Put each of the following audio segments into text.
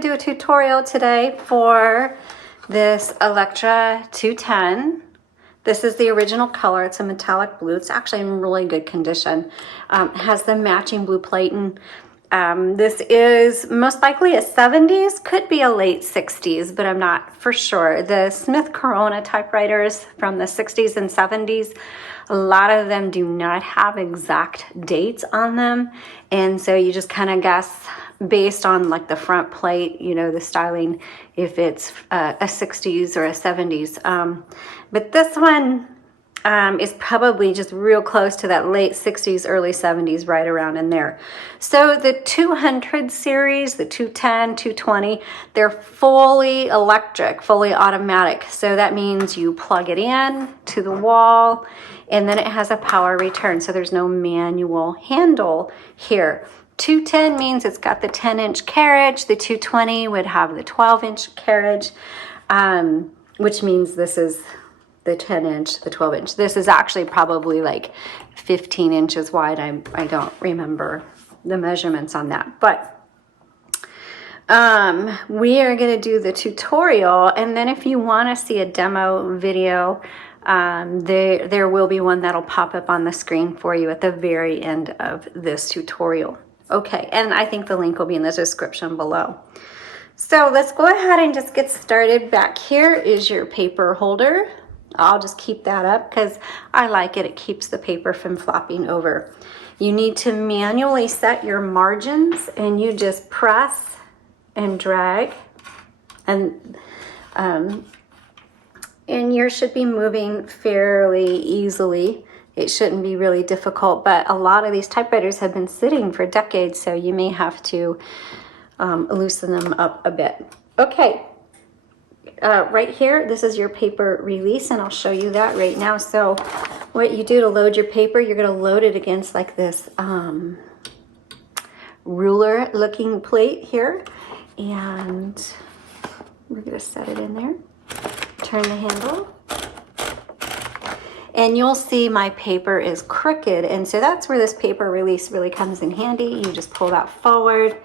to do a tutorial today for this Electra 210. This is the original color. It's a metallic blue. It's actually in really good condition. It has the matching blue plating. This is most likely a 70s, could be a late 60s, but I'm not for sure. The Smith Corona typewriters from the 60s and 70s, a lot of them do not have exact dates on them. And so you just kind of guess based on like the front plate, you know, the styling, if it's a 60s or a 70s. But this one is probably just real close to that late 60s, early 70s, right around in there. So the 200 series, the 210, 220, they're fully electric, fully automatic. So that means you plug it in to the wall and then it has a power return. So there's no manual handle here. 210 means it's got the 10-inch carriage. The 220 would have the 12-inch carriage, which means this is the 10-inch, the 12-inch. This is actually probably like 15 inches wide. I don't remember the measurements on that, but we are going to do the tutorial, and then if you want to see a demo video, there will be one that'll pop up on the screen for you at the very end of this tutorial. Okay, and I think the link will be in the description below. So let's go ahead and just get started. Back here is your paper holder. I'll just keep that up because I like it. It keeps the paper from flopping over. You need to manually set your margins, and you just press and drag, and yours should be moving fairly easily. It shouldn't be really difficult, but a lot of these typewriters have been sitting for decades, so you may have to loosen them up a bit. Okay. Right here, this is your paper release, and I'll show you that right now. So what you do to load your paper, you're going to load it against like this ruler looking plate here, and we're going to set it in there, turn the handle, and you'll see my paper is crooked, and so that's where this paper release really comes in handy. You just pull that forward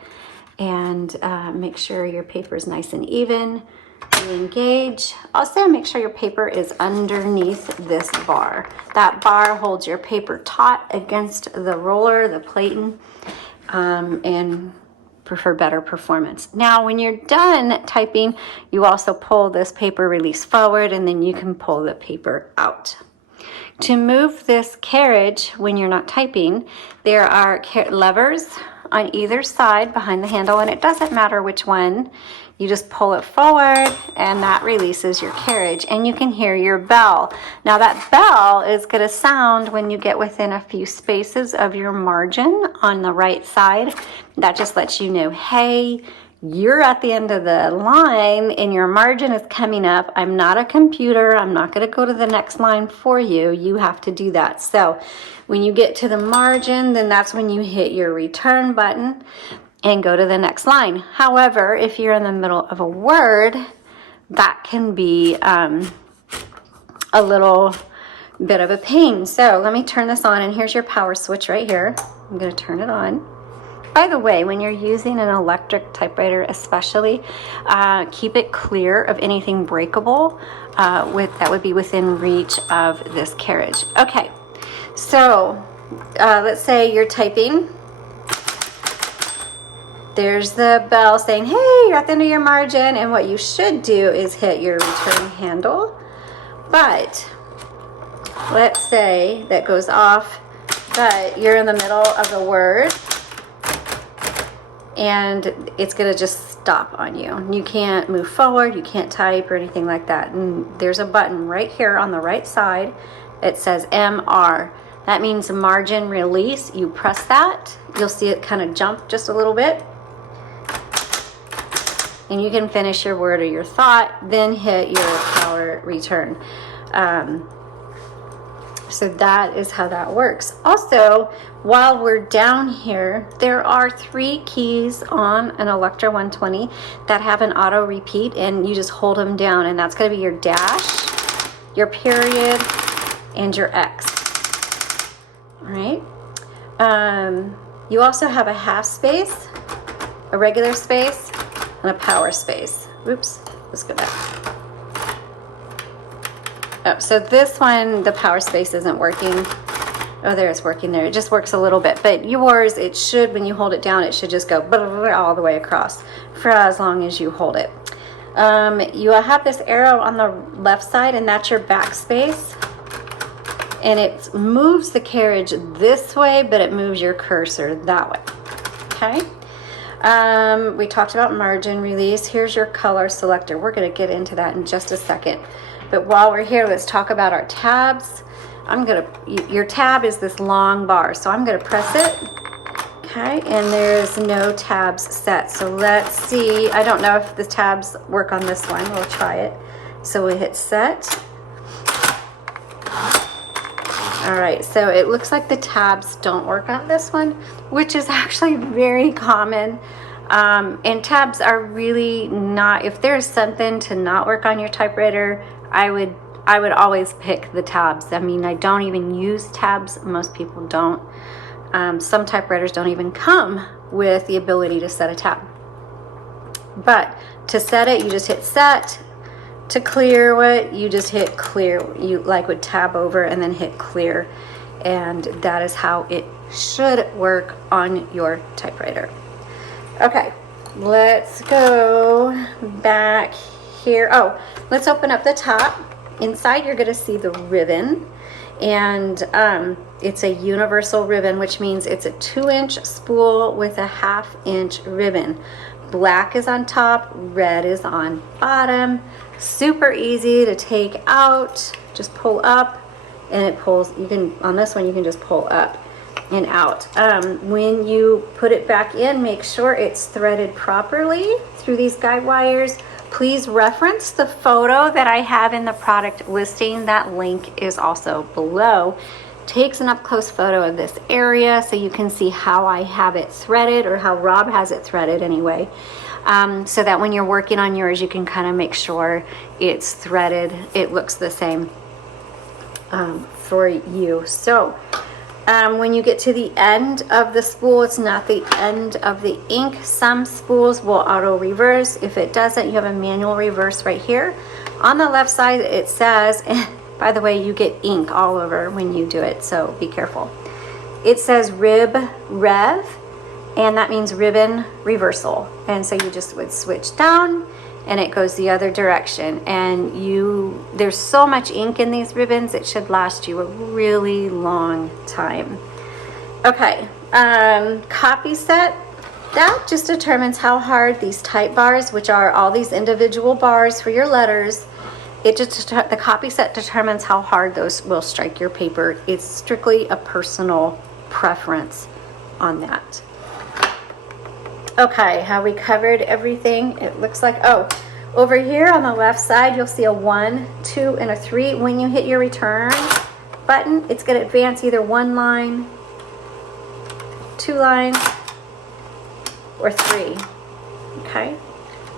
and make sure your paper is nice and even. Engage. Also make sure your paper is underneath this bar. That bar holds your paper taut against the roller, the plating, and for better performance. Now when you're done typing, you also pull this paper release forward, and then you can pull the paper out. To move this carriage when you're not typing, there are levers on either side behind the handle, and it doesn't matter which one. You just pull it forward, and that releases your carriage, and you can hear your bell. Now that bell is going to sound when you get within a few spaces of your margin on the right side. That just lets you know, hey, you're at the end of the line and your margin is coming up. I'm not a computer. I'm not going to go to the next line for you. You have to do that. So when you get to the margin, then that's when you hit your return button and go to the next line. However, if you're in the middle of a word, that can be a little bit of a pain. So let me turn this on, and here's your power switch right here. I'm going to turn it on. By the way, when you're using an electric typewriter especially, keep it clear of anything breakable that would be within reach of this carriage. Okay, so let's say you're typing. There's the bell saying, hey, you're at the end of your margin, and what you should do is hit your return handle. But let's say that goes off, but you're in the middle of the word, and it's going to just stop on you. You can't move forward, you can't type or anything like that. And there's a button right here on the right side. It says MR. That means margin release. You press that, you'll see it kind of jump just a little bit, and you can finish your word or your thought, then hit your power return. So that is how that works. Also, while we're down here, there are 3 keys on an Electra 120 that have an auto repeat, and you just hold them down, and that's going to be your dash, your period, and your X. All right. You also have a half space, a regular space, and a power space. Oops, let's go back. Oh, so this one, the power space isn't working. Oh, there, it's working there. It just works a little bit, but yours, it should, when you hold it down, it should just go all the way across for as long as you hold it. You have this arrow on the left side, and that's your backspace, and it moves the carriage this way, but it moves your cursor that way. Okay. We talked about margin release. Here's your color selector. We're going to get into that in just a second, but while we're here, let's talk about our tabs. Your tab is this long bar, so I'm gonna press it. Okay, and there's no tabs set. So let's see. I don't know if the tabs work on this one. We'll try it. So we hit set. All right, so it looks like the tabs don't work on this one, which is actually very common. And tabs are really not, if there's something to not work on your typewriter, I would always pick the tabs. I mean, I don't even use tabs. Most people don't. Some typewriters don't even come with the ability to set a tab. But to set it, you just hit set. To clear it, you just hit clear. You like would tab over and then hit clear. And that is how it should work on your typewriter. Okay, let's go back here. Oh, let's open up the top. Inside, you're going to see the ribbon, and it's a universal ribbon, which means it's a 2-inch spool with a 1/2-inch ribbon. Black is on top, red is on bottom. Super easy to take out. Just pull up, and it pulls. You can, on this one, you can just pull up and out. When you put it back in, make sure it's threaded properly through these guide wires. Please reference the photo that I have in the product listing. That link is also below. Takes an up-close photo of this area so you can see how I have it threaded, or how Rob has it threaded anyway, so that when you're working on yours, you can kind of make sure it's threaded. It looks the same for you. So when you get to the end of the spool, it's not the end of the ink. Some spools will auto reverse. If it doesn't, you have a manual reverse right here. On the left side, it says, and by the way, you get ink all over when you do it, so be careful. It says rib rev, and that means ribbon reversal. And so you just would switch down, and it goes the other direction. And there's so much ink in these ribbons, it should last you a really long time. Okay, copy set. That just determines how hard these type bars, which are all these individual bars for your letters, the copy set determines how hard those will strike your paper. It's strictly a personal preference on that. Okay, have we covered everything? It looks like, oh, over here on the left side, you'll see a 1, 2, and a 3. When you hit your return button, it's going to advance either 1 line, 2 lines, or 3. Okay,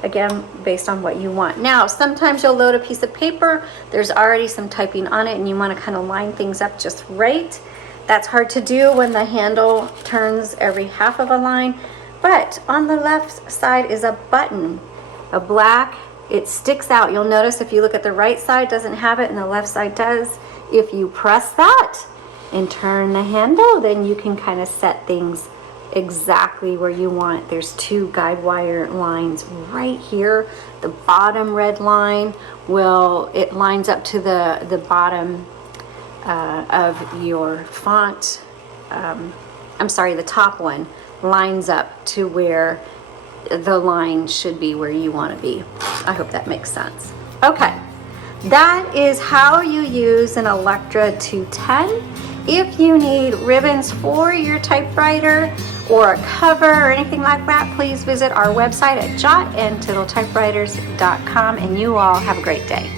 again, based on what you want. Now, sometimes you'll load a piece of paper, there's already some typing on it, and you want to kind of line things up just right. That's hard to do when the handle turns every half of a line. But on the left side is a button, a black, it sticks out. You'll notice if you look at the right side, doesn't have it, and the left side does. If you press that and turn the handle, then you can kind of set things exactly where you want. There's 2 guide wire lines right here. The bottom red line it lines up to the bottom of your font. I'm sorry, the top one lines up to where the line should be where you want to be. I hope that makes sense. Okay, that is how you use an Electra 210. If you need ribbons for your typewriter or a cover or anything like that, please visit our website at jotandtittletypewriters.com, and you all have a great day.